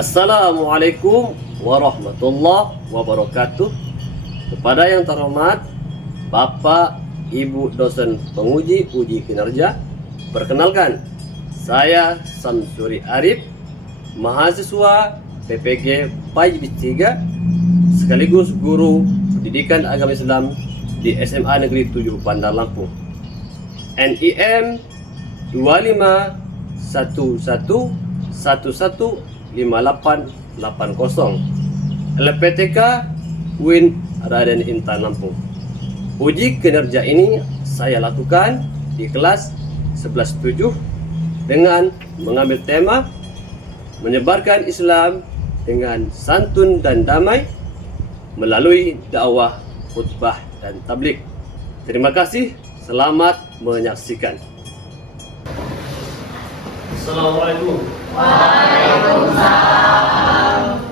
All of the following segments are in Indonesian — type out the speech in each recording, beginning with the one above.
Assalamualaikum warahmatullahi wabarakatuh. Kepada yang terhormat Bapak Ibu dosen penguji uji kinerja, perkenalkan, saya Samsuri Arif, mahasiswa PPG Pajbis 3 sekaligus guru pendidikan agama Islam di SMA Negeri 7 Bandar Lampung. NIM 2511115880, LPTK Win Raden Intan Lampung. Uji kinerja ini saya lakukan di kelas 11.7 dengan mengambil tema menyebarkan Islam dengan santun dan damai melalui dakwah, khutbah, dan tabligh. Terima kasih, selamat menyaksikan. Assalamualaikum. Waalaikumsalam.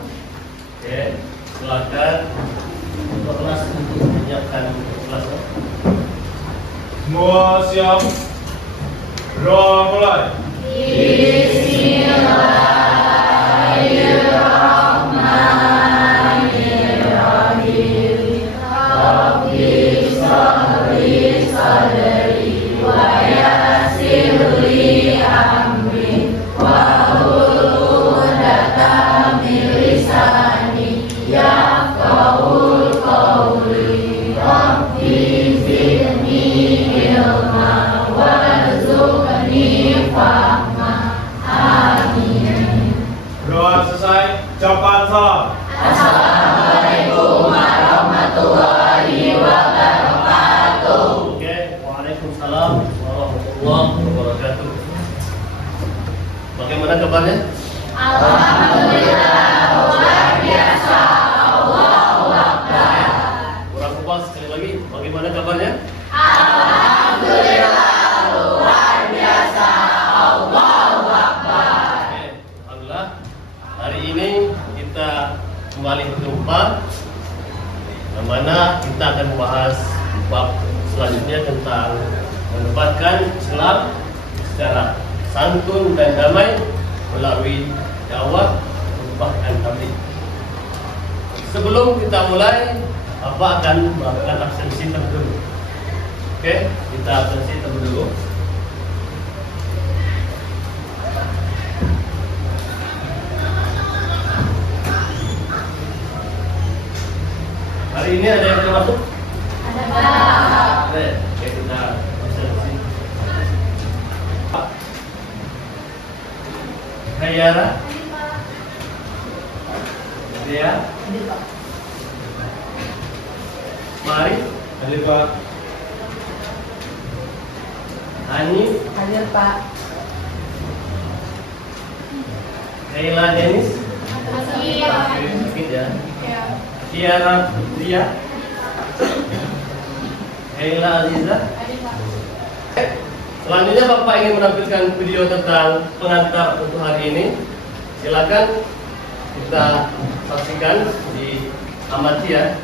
Oke, silakan untuk kelas untuk menyiapkan kelas. Semua siap. Roh mulai. Bismillahirrahmanirrahim. Rabbi shrah sadri wa yassir li amri wahlul 'uqdatam min lisani yafqahul qawli. Rabbi zidni ilma warzuqni fahma. Amin. Roh selesai. Ucapan salam. Assalamualaikum warahmatullahi wabarakatuh. Oke, waalaikumsalam warahmatullahi wabarakatuh. Bagaimana kabarnya? Alhamdulillah, luar biasa. Allahu Akbar. Kurang kuat sekali lagi. Bagaimana kabarnya? Alhamdulillah, luar biasa. Allahu Akbar. Oke, alhamdulillah. Hari ini kita kembali berjumpa, yang mana kita akan membahas bab selanjutnya tentang menempatkan Islam secara santun dan damai melalui dakwah, khutbah, dan tabligh. Sebelum kita mulai, Bapak akan melakukan absensi terlebih dulu. Oke, kita absensi terlebih dulu. Hari ini ada yang termasuk? Ada. Oke, kita absensi. Hayara? Dea? Mari? Hadir Pak. Ani? Hadir Pak. Heila Denis? Iya. Sedikit ya. Tiara Lia? Heila Aziza? Selanjutnya Bapak ingin menampilkan video tentang pengantar untuk hari ini. Silakan kita saksikan di amati ya.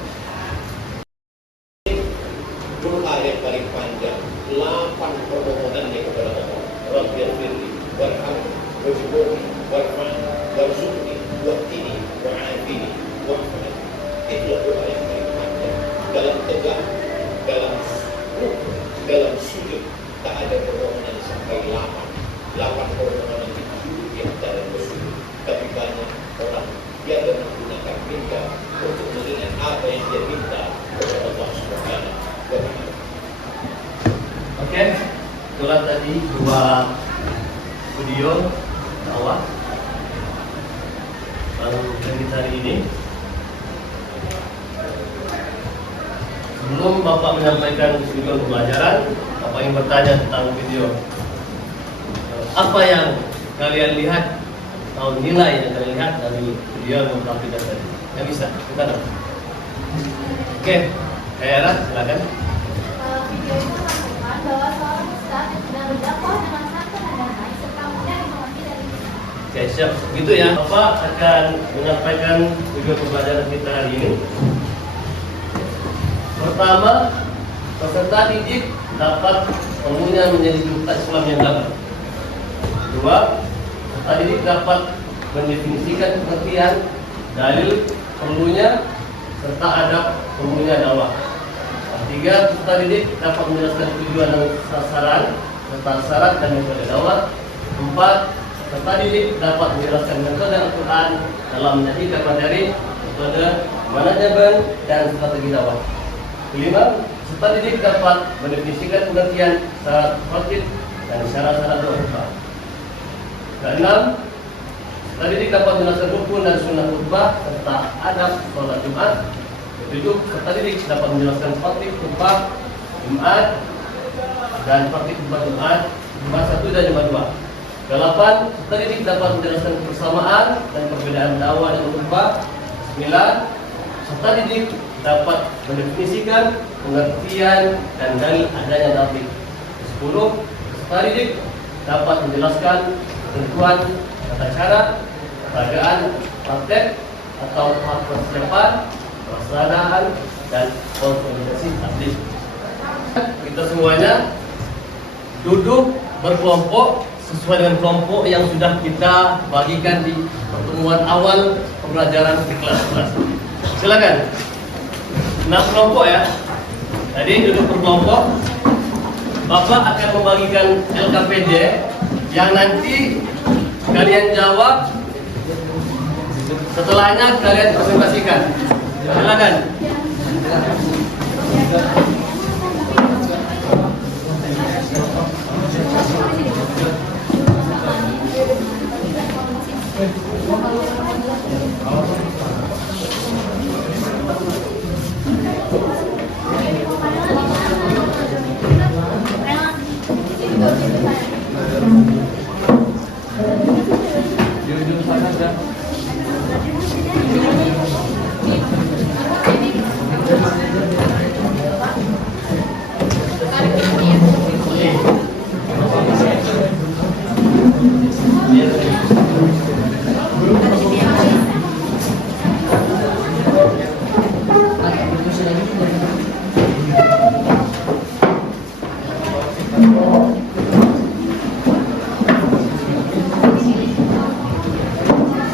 Doa yang paling panjang, 8 permohonannya kepada Allah. Rabbighfirli warhamni wajburni warhamni warzuqni wahtini wa'afini wa'afini. Itulah doa yang paling panjang. Dalam tegak, dalam rukuk, dalam sujud, tak ada permohonan sampai 8 permohonan itu di antara bersujud. Tapi banyak orang yang dengan menggunakan minta untuk mengingat apa yang dia minta kepada Allah Subhanahu wa Ta'ala. Oke, itulah tadi dua video dakwah yang hari ini. Sebelum Bapak menyampaikan video pembelajaran, Bapak ingin bertanya tentang video. Apa yang kalian lihat atau nilai yang kalian lihat dari video yang tampilkan tadi? Yang bisa kita tahu. Oke, Kayara, silakan. Video itu menunjukkan bahwa seorang ustadz yang sedang berdakwah dengan santun dan damai serta mudah dimengerti dari kita. Oke, siap. Gitu ya. Bapak akan menyampaikan video pembelajaran kita hari ini. Pertama, peserta didik dapat mempunyai menjadi duta Islam yang dapat. Kedua, peserta didik dapat mendefinisikan pengertian, dalil perlunya, serta adab perlunya dakwah. Ketiga, peserta didik dapat menjelaskan tujuan dan sasaran serta syarat dan metode dakwah. Empat, peserta didik dapat menjelaskan metode Al-Quran dalam menyajikan materi, metode manajemen dan strategi dakwah. Kelima, peserta didik dapat mendefinisikan pengertian syarat khotib dan syarat-syarat khutbah. Keenam, peserta didik dapat menjelaskan rukun dan sunnah khutbah serta adab sholat Jumat. Ketujuh, peserta didik dapat menjelaskan khotib khutbah Jumat dan khotib khutbah Jumat, Jumat 1 dan Jumat 2. Kedelapan, peserta didik dapat menjelaskan persamaan dan perbedaan dakwah dan khutbah. 9, peserta didik dapat mendefinisikan pengertian dan dalil adanya tabligh. 10, peserta didik dapat menjelaskan ketentuan tata cara, peragaan, praktek atau tahap persiapan, pelaksanaan dan konsolidasi tabligh. Kita semuanya duduk berkelompok sesuai dengan kelompok yang sudah kita bagikan di pertemuan awal pembelajaran di kelas-kelas. Silakan. 6 kelompok ya. Tadi duduk berkelompok. Bapak akan membagikan LKPD yang nanti kalian jawab. Setelahnya kalian presentasikan. Silakan.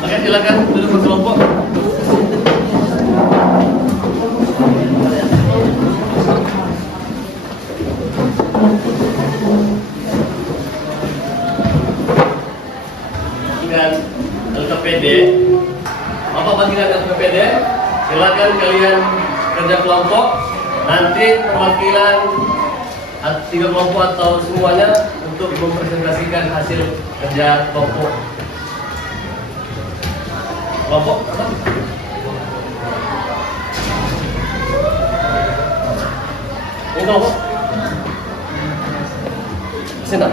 Oke, silakan duduk berkelompok. Dengan LKPD, Bapak bagikan LKPD. Silakan kalian kerja kelompok. Nanti perwakilan 3 kelompok atau semuanya untuk mempresentasikan hasil kerja kelompok. Kelompok apa? Ini kelompok. Sini.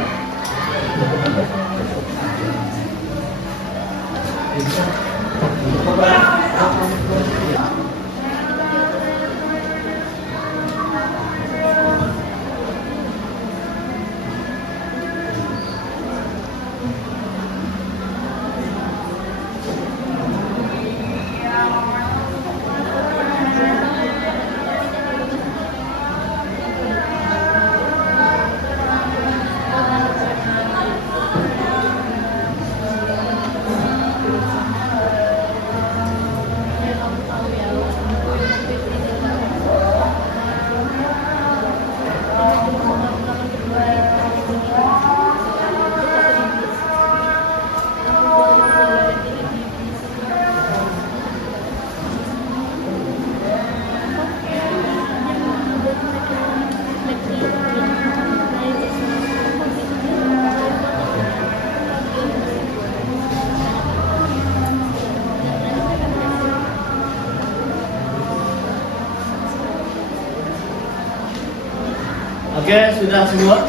Oke, sudah semua?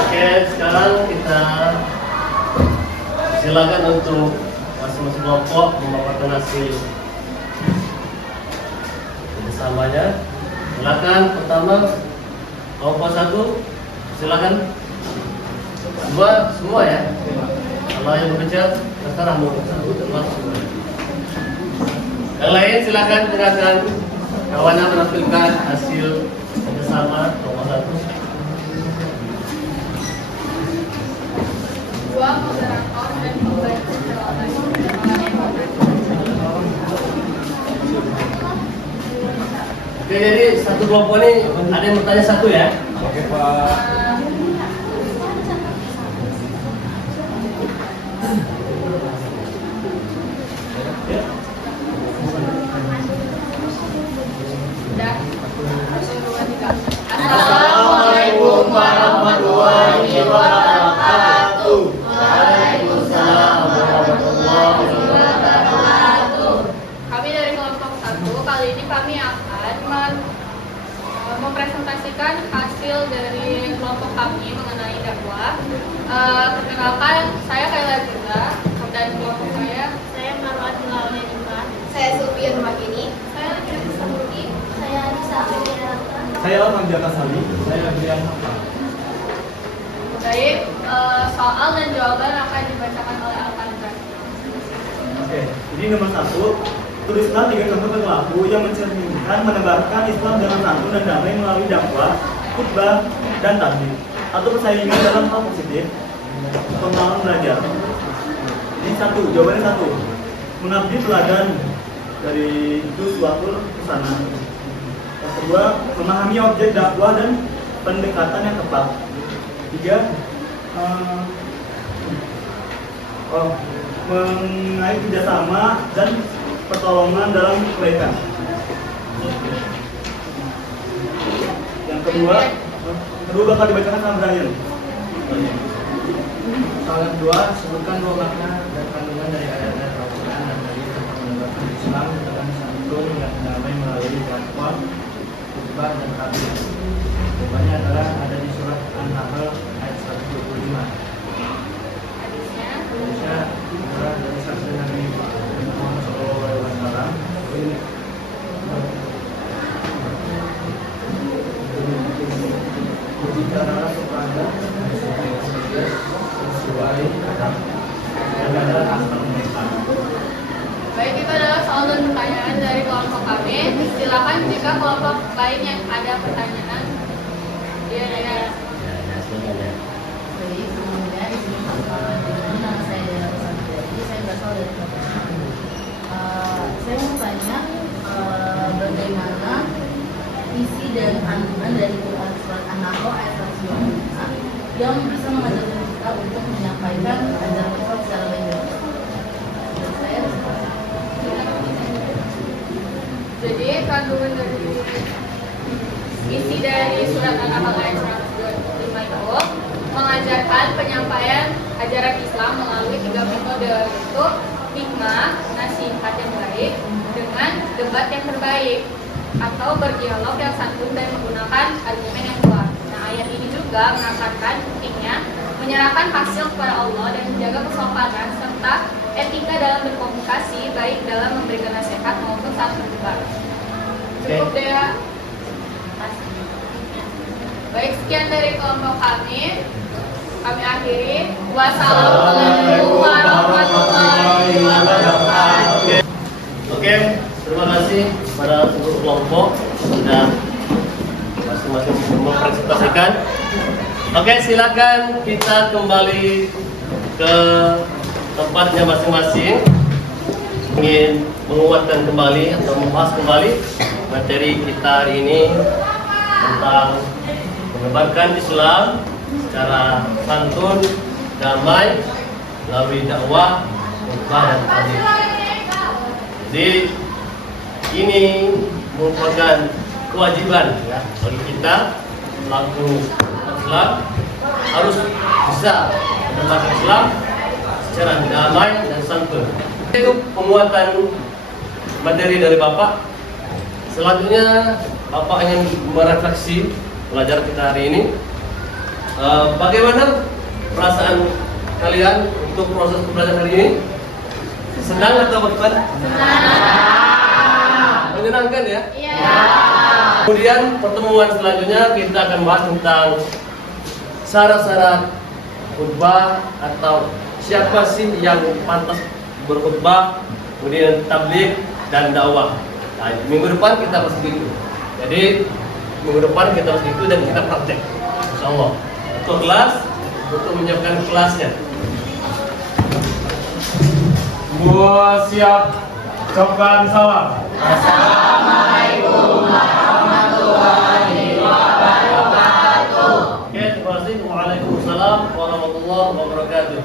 Oke, sekarang kita silakan untuk masing-masing kelompok memaparkan hasil bersamanya. Silakan pertama kelompok 1, silakan. Semua ya. Kalau yang berbicara terserah mau semua. Yang lain silakan dengarkan kawannya menampilkan hasil bersama kelompok 1. Dua moderator dan pembaca satu kelompok ini ada yang bertanya satu ya. Oke Pak. Assalamualaikum warahmatullahi wabarakatuh. Waalaikumsalam warahmatullahi wabarakatuh. Kami dari kelompok 1, kali ini kami akan mempresentasikan hasil dari kelompok kami mengenai dakwah. Perkenalkan, saya Kayla Zinda dan kelompok saya Marwah Tilawnya juga. Saya Sulfian Makini. Saya Laki Samudi. Saya Anissa Aprilia. Saya Alman Jakasali. Saya Adrian Hafal. Baik, soal dan jawaban akan dibacakan oleh Alkandra. Oke, jadi nomor 1, tulislah 3 contoh perilaku yang mencerminkan menebarkan Islam dengan santun dan damai melalui dakwah, khutbah, dan taklim, atau persaingan dalam hal positif, pengalaman belajar. Ini jawabannya 1. Mengabdi teladan dari itu suatu pesanan. Yang kedua, memahami objek dakwah dan pendekatan yang tepat. 3, mengenai kerjasama dan pertolongan dalam kebaikan. Yang kedua bakal dibacakan sama Brian. Soal yang kedua, sebutkan 2 makna dan kandungan dari ayat-ayat Al-Quran dan dari tentang menegakkan Islam dengan santun dan damai melalui dakwah, khutbah, dan taklim. Jawabannya adalah ada di surat An-Nahl ayat 125. Hadisnya adalah dari saksi Nabi Muhammad SAW. Berbicara kepada sesuai dan adalah asal mereka. Baik, itu adalah soal dan pertanyaan dari kelompok kami. Silakan jika kelompok lain yang ada pertanyaan. Iya. Jadi sebelumnya di sini nama saya Dela Sanjadi, saya berasal dari Kota. Saya mau tanya bagaimana isi dan kandungan dari Quran surat An-Nahl ayat 125 yang bisa mengajarkan kita untuk menyampaikan ajaran Islam secara baik. Jadi kandungan dari isi dari surat An-Nahl ayat 125 itu mengajarkan penyampaian ajaran Islam melalui 3 metode, yaitu hikmah, nasihat yang baik, dengan debat yang terbaik, atau berdialog yang santun dan menggunakan argumen yang kuat. Nah, ayat ini juga menekankan pentingnya menyerahkan hasil kepada Allah dan menjaga kesopanan serta etika dalam berkomunikasi, baik dalam memberikan nasihat maupun saat berdebat. Cukup deh ya. Baik, sekian dari kelompok kami. Kami akhiri. Wassalamualaikum warahmatullahi wabarakatuh. Oke, terima kasih pada seluruh kelompok sudah masing-masing mempresentasikan. Oke, silakan kita kembali ke tempatnya masing-masing. Ingin menguatkan kembali atau membahas kembali materi kita hari ini tentang menebarkan Islam secara santun, damai, melalui dakwah, khutbah, dan taklim. Jadi ini merupakan kewajiban ya bagi kita pelaku Islam harus bisa menebarkan Islam secara damai dan santun. Itu penguatan materi dari Bapak. Selanjutnya Bapak ingin merefleksi pelajaran kita hari ini. Bagaimana perasaan kalian untuk proses pembelajaran hari ini? Senang atau bagaimana? Senang. Menyenangkan ya? Iya. Kemudian pertemuan selanjutnya kita akan bahas tentang syarat-syarat khutbah atau siapa sih yang pantas berkhutbah, kemudian tabligh dan dakwah. Nah, minggu depan kita bahas gitu. Jadi minggu depan kita bahas itu dan kita praktek, insyaallah. Untuk kelas, untuk menyiapkan kelasnya. Semua siap. Ucapkan salam. Assalamualaikum warahmatullahi warahmatullahi wabarakatuh.